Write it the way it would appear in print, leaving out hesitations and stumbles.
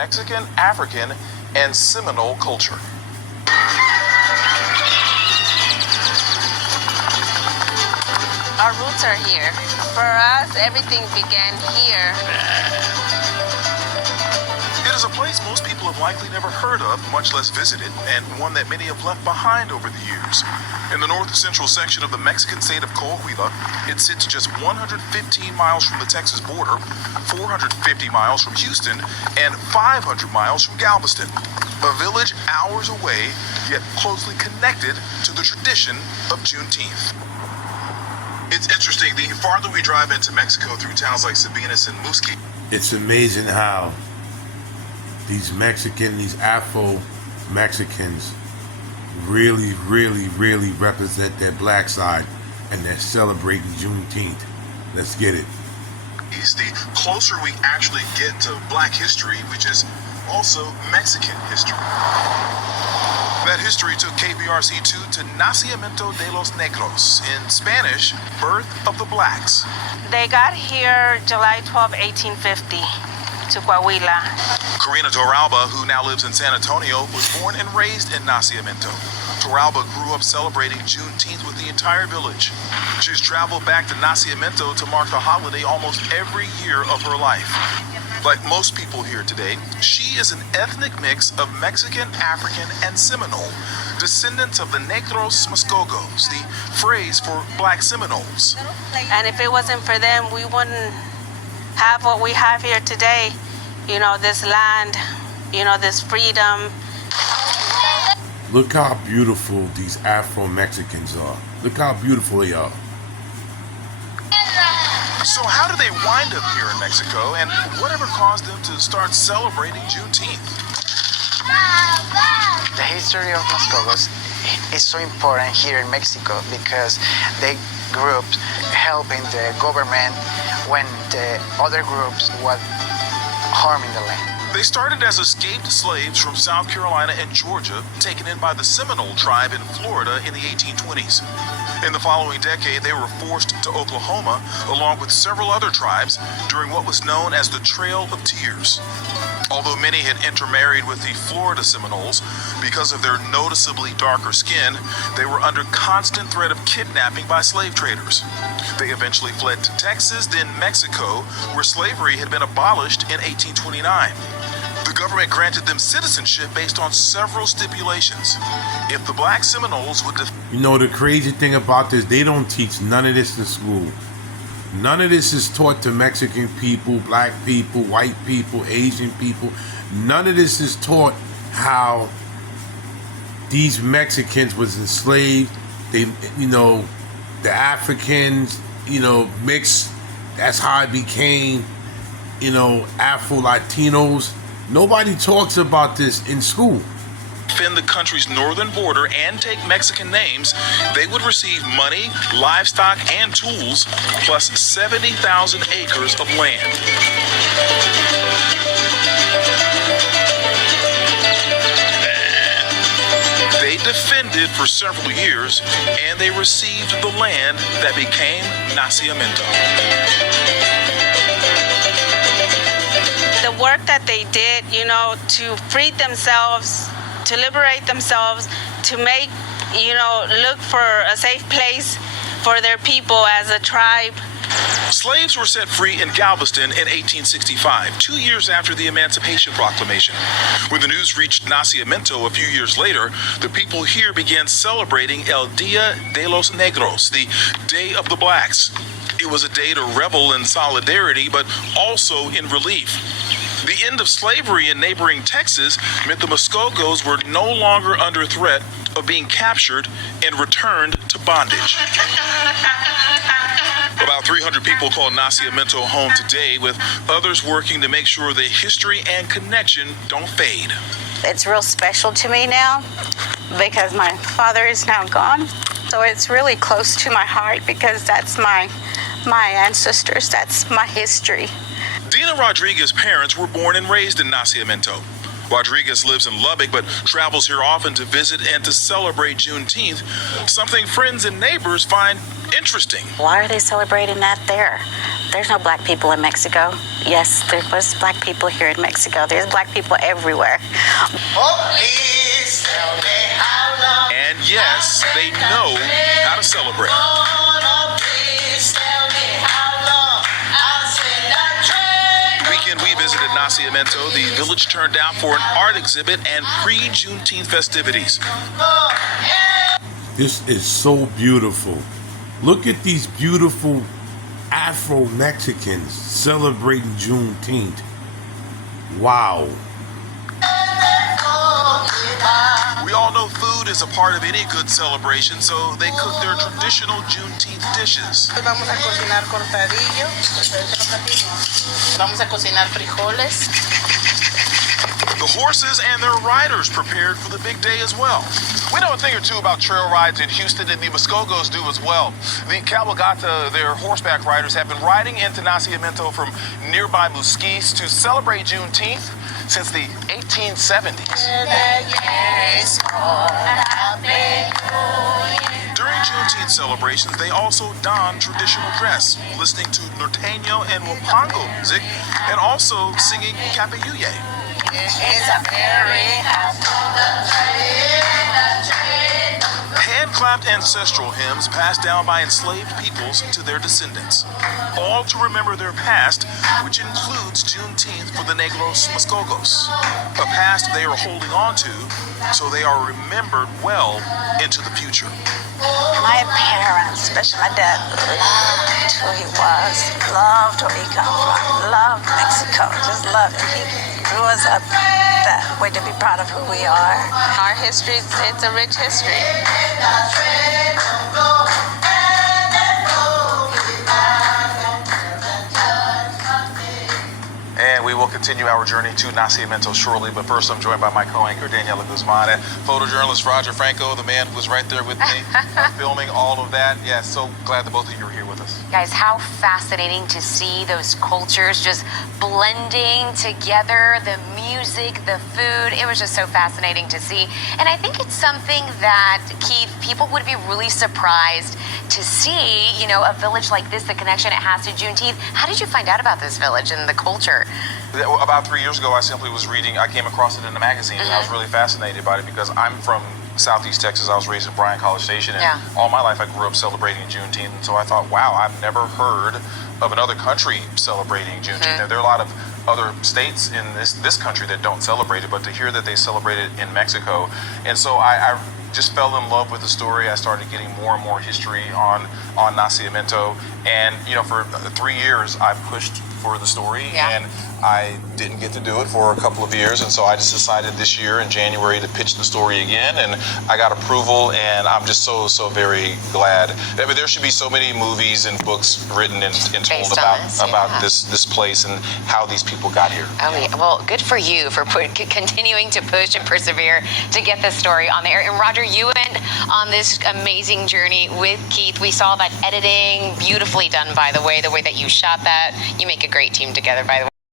Mexican, African, and Seminole culture. Our roots are here. For us, everything began here. It is a place most people have likely never heard of, much less visited, and one that many have left behind over the years. In the north-central section of the Mexican state of Coahuila, it sits just 115 miles from the Texas border, 450 miles from Houston, and 500 miles from Galveston. A village hours away, yet closely connected to the tradition of Juneteenth. It's interesting, the farther we drive into Mexico through towns like Seminoles and Musqui, it's amazing how these Afro Mexicans really represent their black side, and they're celebrating Juneteenth. Let's get it. the closer we actually get to black history, which is also Mexican history. That history took KBRC2 to Nacimiento de los Negros, in Spanish, birth of the blacks. They got here July 12, 1850 to Coahuila. Karina Torralba, who now lives in San Antonio, was born and raised in Nacimiento. Torralba grew up celebrating Juneteenth with the entire village. She's traveled back to Nacimiento to mark the holiday almost every year of her life. Like most people here today, she is an ethnic mix of Mexican, African, and Seminole, descendants of the Negros Muskogos, the phrase for black Seminoles. And if it wasn't for them, we wouldn't have what we have here today. You know, this land, you know, this freedom. Look how beautiful these Afro Mexicans are. Look how beautiful they are. So how did they wind up here in Mexico, and whatever caused them to start celebrating Juneteenth? The history of Muskogos is so important here in Mexico because they groups helping the government when the other groups were harming the land. They started as escaped slaves from South Carolina and Georgia, taken in by the Seminole tribe in Florida in the 1820s. In the following decade, they were forced to Oklahoma, along with several other tribes, during what was known as the Trail of Tears. Although many had intermarried with the Florida Seminoles, because of their noticeably darker skin, they were under constant threat of kidnapping by slave traders. They eventually fled to Texas, then Mexico, where slavery had been abolished in 1829. The government granted them citizenship based on several stipulations. If the black Seminoles would You know, the crazy thing about this, they don't teach none of this in school. None of this is taught to Mexican people, black people, white people, Asian people. None of this is taught how these Mexicans was enslaved. They, you know, the Africans, you know, mixed. That's how it became, you know, Afro-Latinos. Nobody talks about this in school. defend the country's northern border and take Mexican names, they would receive money, livestock, and tools, plus 70,000 acres of land. They defended for several years, and they received the land that became Nacimiento. The work that they did, you know, to free themselves, to liberate themselves, to make, you know, look for a safe place for their people as a tribe. Slaves were set free in Galveston in 1865, 2 years after the Emancipation Proclamation. When the news reached Nacimiento a few years later, the people here began celebrating El Dia de los Negros, the Day of the Blacks. It was a day to revel in solidarity, but also in relief. The end of slavery in neighboring Texas meant the Muskogos were no longer under threat of being captured and returned to bondage. About 300 people call Nacimiento home today, with others working to make sure the history and connection don't fade. It's real special to me now because my father is now gone. So it's really close to my heart because that's my ancestors, that's my history. Dina Rodriguez's parents were born and raised in Nacimiento. Rodriguez lives in Lubbock, but travels here often to visit and to celebrate Juneteenth, something friends and neighbors find interesting. Why are they celebrating that there? There's no black people in Mexico. Yes, there was black people here in Mexico. There's black people everywhere. And yes, they know how to celebrate. Weekend we visited Nacimiento, the village turned out for an art exhibit and pre-Juneteenth festivities. This is so beautiful. Look at these beautiful Afro Mexicans celebrating Juneteenth. Wow. We all know food is a part of any good celebration, so they cook their traditional Juneteenth dishes. Vamos a cocinar cortadillo. Vamos a cocinar frijoles. The horses and their riders prepared for the big day as well. We know a thing or two about trail rides in Houston, and the Muskogos do as well. The Cabalgata, their horseback riders, have been riding into Nacimiento from nearby Musquis to celebrate Juneteenth since the 1870s. During Juneteenth celebrations, they also don traditional dress, listening to norteño and wapango music, and also singing capayuye. Hand-clapped ancestral hymns passed down by enslaved peoples to their descendants, all to remember their past, which includes Juneteenth for the Negros Muskogos, a past they are holding on to so they are remembered well into the future. My parents, especially my dad, loved who he was, loved where he come from, loved Mexico, just loved it. He grew us up that way to be proud of who we are. Our history, it's a rich history. And we will continue our journey to Nacimiento shortly, but first I'm joined by my co-anchor, Daniela Guzman, and photojournalist Roger Franco, the man who was right there with me, filming all of that. Yeah, so glad that both of you are here with us. Guys, how fascinating to see those cultures just blending together, the music, the food. It was just so fascinating to see. And I think it's something that, Keith, people would be really surprised to see, you know, a village like this, the connection it has to Juneteenth. How did you find out about this village and the culture? About 3 years ago, I simply was reading, I came across it in a magazine, and I was really fascinated by it because I'm from Southeast Texas. I was raised in Bryan College Station, and all my life I grew up celebrating Juneteenth. And so I thought, wow, I've never heard of another country celebrating Juneteenth. Now, there are a lot of other states in this country that don't celebrate it, but to hear that they celebrate it in Mexico. And so I just fell in love with the story. I started getting more and more history on Nacimiento. And, you know, for 3 years, I pushed for the story, and I didn't get to do it for a couple of years, and so I just decided this year in January to pitch the story again, and I got approval, and I'm just so very glad. I mean, there should be so many movies and books written and told about this place and how these people got here. Oh, yeah. Well, good for you for continuing to push and persevere to get this story on the air. And Roger, you went on this amazing journey with Keith. We saw that editing, beautifully done, by the way that you shot that. You make a great team together, by the way.